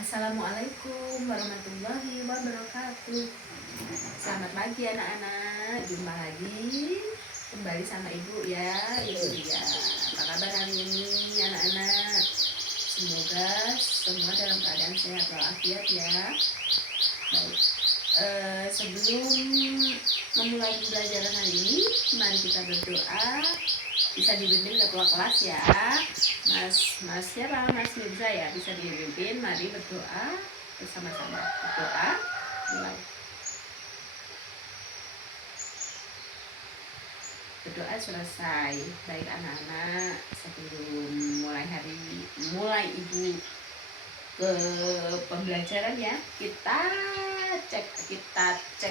Assalamualaikum warahmatullahi wabarakatuh. Selamat pagi anak-anak. Jumpa lagi kembali sama ibu ya. Ibu ya. Apa kabar hari ini anak-anak? Semoga semua dalam keadaan sehat walafiat ya. Baik. Sebelum memulai pembelajaran hari ini, mari kita berdoa. Bisa dibimbing ketua kelas ya, Mas siapa? Mas Mirza ya, bisa dibimbing. Mari berdoa bersama-sama. Berdoa mulai. Berdoa selesai. Baik anak-anak, sebelum mulai ibu ke pembelajaran ya, kita cek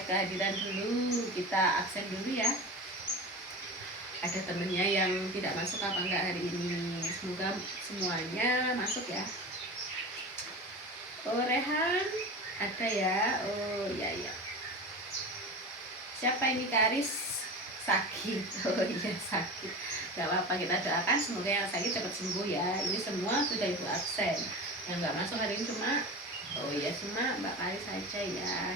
kehadiran dulu, kita absen dulu ya. Ada temennya yang tidak masuk apa enggak hari ini? Semoga semuanya masuk ya. Oh Rehan ada ya. Oh iya. Siapa ini Karis? Sakit. Oh iya sakit. Gak apa-apa, kita doakan semoga yang sakit cepat sembuh ya. Ini semua sudah ibu absen. Yang nggak masuk hari ini cuma Mbak Karis saja ya.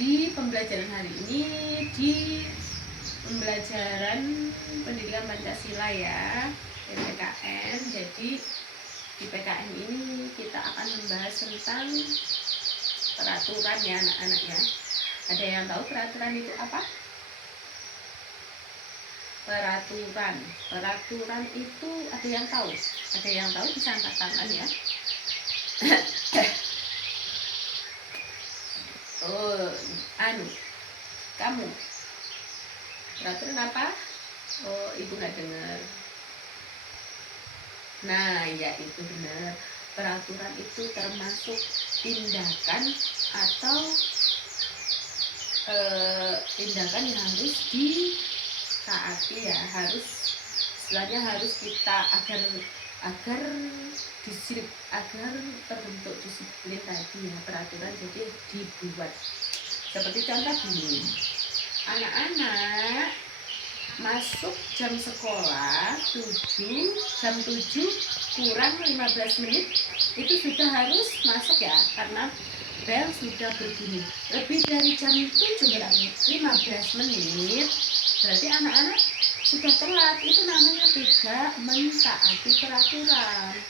Di pembelajaran hari ini di pembelajaran pendidikan Pancasila ya, PKN. Jadi di PKN ini kita akan membahas tentang peraturan ya anak-anak ya. Ada yang tahu peraturan itu apa? Peraturan itu ada yang tahu? Ada yang tahu bisa angkat tangan ya. Oh, kamu peraturan apa? Oh, ibu nggak dengar. Nah, ya itu benar. Peraturan itu termasuk tindakan atau tindakan yang harus ditaati ya. Istilahnya harus kita agar terbentuk disiplin tadi ya, peraturan jadi dibuat. Seperti contoh gini. Anak-anak masuk jam sekolah jam 7 kurang 15 menit itu sudah harus masuk ya, karena bel sudah berbunyi. Lebih dari jam 7 15 menit berarti anak-anak sudah telat. Itu namanya tidak mentaati peraturan.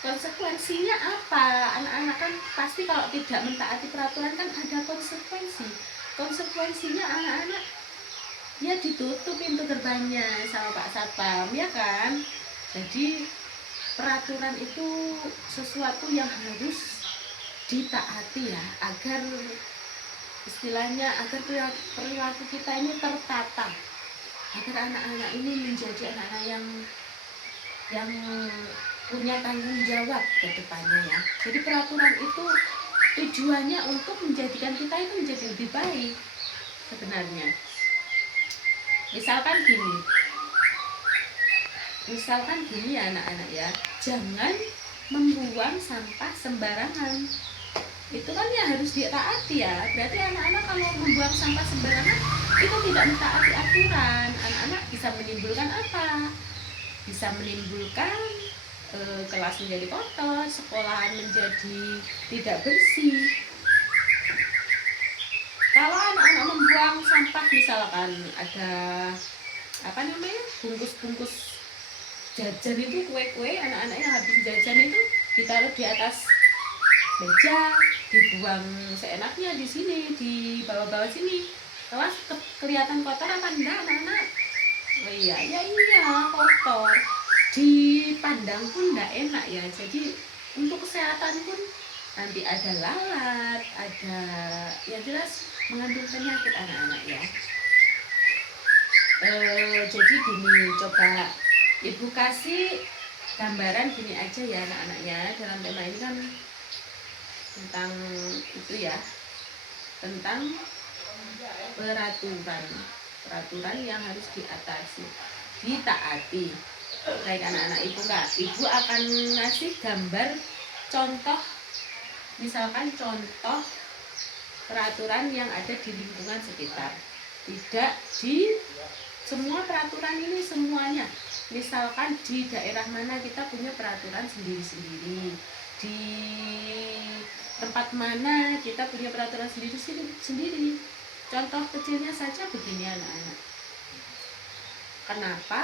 Konsekuensinya apa? Anak-anak kan pasti kalau tidak mentaati peraturan kan ada konsekuensi. Konsekuensinya anak-anak ya ditutup pintu gerbangnya sama Pak Satpam ya kan. Jadi peraturan itu sesuatu yang harus ditaati ya, agar perilaku kita ini tertata, agar anak-anak ini menjadi anak-anak yang punya tanggung jawab ke depannya ya. Jadi peraturan itu tujuannya untuk menjadikan kita itu menjadi lebih baik sebenarnya. Misalkan gini ya anak-anak ya, jangan membuang sampah sembarangan. Itu kan yang harus ditaati ya. Berarti anak-anak kalau membuang sampah sembarangan itu tidak mentaati aturan. Anak-anak bisa menimbulkan apa? Bisa menimbulkan kelas menjadi kotor, sekolahan menjadi tidak bersih. Kalau anak-anak membuang sampah, misalkan ada bungkus-bungkus jajan itu, kue-kue, anak-anak yang habis jajan itu ditaruh di atas meja, dibuang seenaknya di sini, di bawah-bawah sini. Kelas kelihatan kotor apa enggak anak-anak? Oh iya kotor. Dipandang pun enggak enak ya. Jadi untuk kesehatan pun nanti ada lalat, ada yang jelas mengandung penyakit anak-anak ya. Jadi gini, coba ibu kasih gambaran gini aja ya anak-anaknya. Dalam tema ini kan tentang itu ya, tentang peraturan yang harus ditaati. Baik anak-anak, ibu akan ngasih gambar contoh, misalkan contoh peraturan yang ada di lingkungan sekitar. Tidak di semua peraturan ini semuanya misalkan di daerah mana kita punya peraturan sendiri-sendiri, di tempat mana kita punya peraturan sendiri-sendiri. Contoh kecilnya saja begini anak-anak, kenapa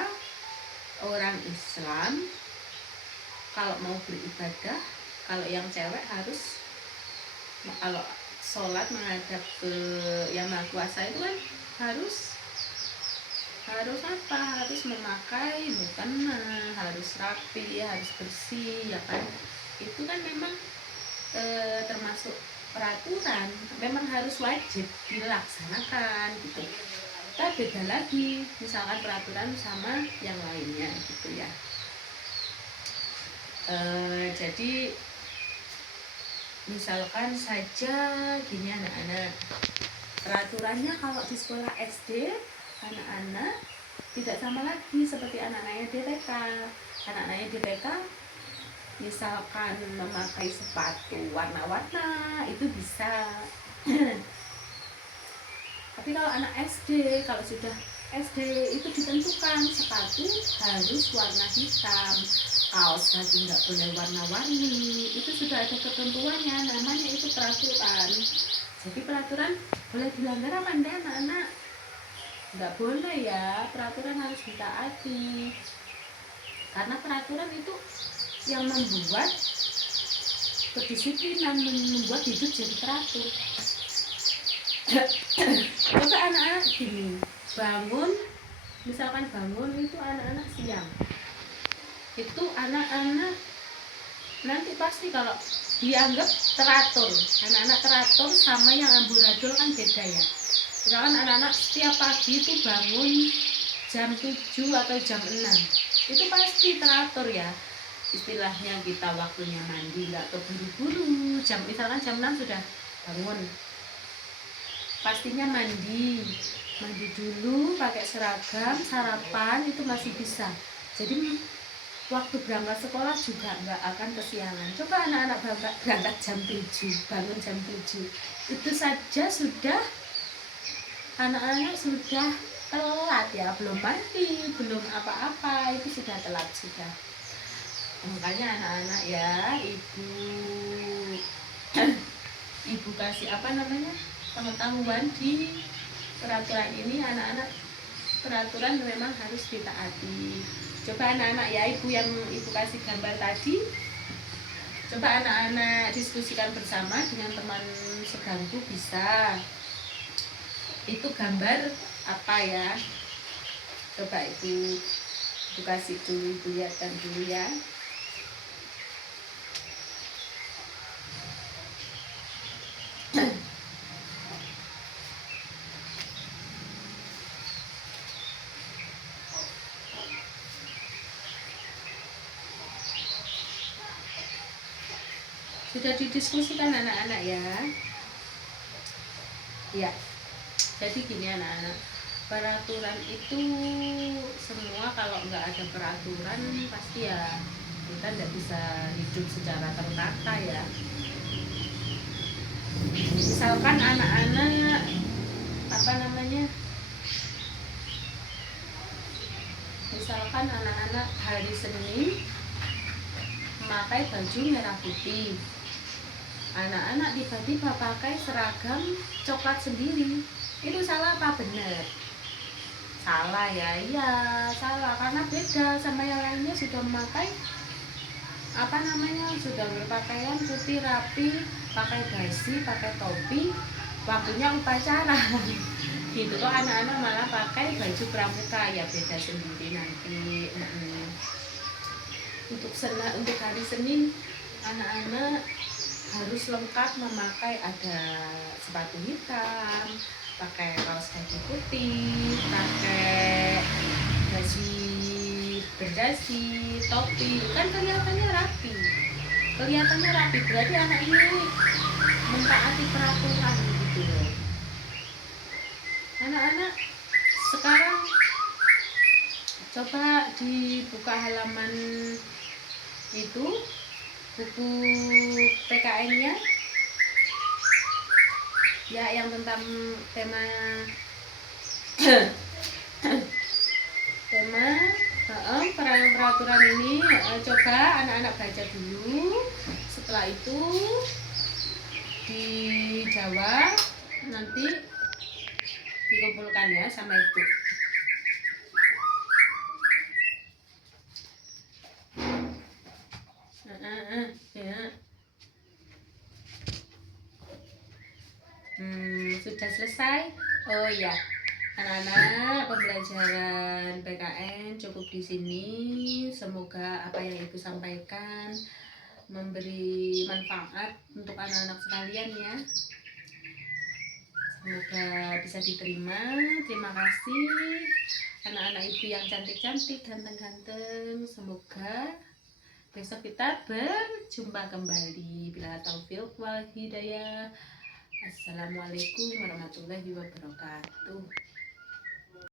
orang Islam kalau mau beribadah, kalau yang cewek harus, kalau sholat menghadap ke yang Maha Kuasa itu kan harus apa? Harus memakai mukena, harus rapi, harus bersih, ya kan? Itu kan memang termasuk peraturan, memang harus wajib dilaksanakan gitu. Kita beda lagi, misalkan peraturan sama yang lainnya gitu ya. Jadi misalkan saja gini anak-anak, peraturannya kalau di sekolah SD anak-anak tidak sama lagi seperti anak-anaknya di TK. Anak-anaknya di TK misalkan memakai sepatu warna-warna itu bisa. Tapi kalau anak SD, kalau sudah SD itu ditentukan sepatu harus warna hitam, kaos kaki nggak boleh warna-warni, itu sudah ada ketentuannya, namanya itu peraturan. Jadi peraturan boleh dilanggar apa enggak anak-anak? Nggak boleh ya, peraturan harus ditaati. Karena peraturan itu yang membuat kedisiplinan, membuat hidup jadi teratur. Coba anak-anak gini, bangun, misalkan bangun itu anak-anak siang, itu anak-anak nanti pasti kalau dianggap teratur, anak-anak teratur sama yang amburadul kan beda ya. Misalkan anak-anak setiap pagi itu bangun jam 7 atau jam 6, itu pasti teratur ya. Istilahnya kita waktunya mandi, nggak keburu-buru, misalkan jam 6 sudah bangun, pastinya mandi dulu, pakai seragam, sarapan, itu masih bisa. Jadi waktu berangkat sekolah juga nggak akan kesiangan. Coba anak-anak berangkat jam 7, bangun jam 7, itu saja sudah anak-anak sudah telat ya, belum mandi, belum apa-apa, itu sudah telat sudah. Makanya anak-anak ya, ibu kasih pengetahuan di peraturan ini. Anak-anak peraturan memang harus ditaati. Coba anak-anak ya, ibu kasih gambar tadi, coba anak-anak diskusikan bersama dengan teman sebangku bisa. Itu gambar apa ya? Coba ibu kasih dulu, ibu lihatkan dulu ya. Sudah didiskusikan anak-anak ya. Ya, jadi gini anak-anak, peraturan itu semua kalau nggak ada peraturan pasti ya kita nggak bisa hidup secara tertata ya. Misalkan anak-anak misalkan anak-anak hari Senin memakai baju merah putih, anak-anak tiba-tiba pakai seragam coklat sendiri, itu salah apa benar? Salah ya, iya salah, karena beda sama yang lainnya sudah memakai sudah berpakaian putih rapi, pakai dasi, pakai topi, waktunya upacara. Gitu kok anak-anak malah pakai baju pramuka, ya beda sendiri nanti. Untuk hari Senin anak-anak harus lengkap memakai, ada sepatu hitam, pakai kaos kaki putih, pakai dasi berdasi, topi, kan kelihatannya rapi, berarti anak ini mentaati peraturan gitu loh. Anak-anak sekarang coba dibuka halaman itu buku PKN-nya ya, yang tentang tema Peraturan ini coba anak-anak baca dulu. Setelah itu dijawab, nanti dikumpulkan ya sama ibu. Ya. Sudah selesai. Oh ya, anak-anak, pembelajaran PKN cukup di sini. Semoga apa yang ibu sampaikan memberi manfaat untuk anak-anak sekalian ya. Semoga bisa diterima. Terima kasih anak-anak ibu yang cantik-cantik, ganteng-ganteng. Semoga besok kita berjumpa kembali. Bila taufiq wal hidayah. Assalamualaikum warahmatullahi wabarakatuh.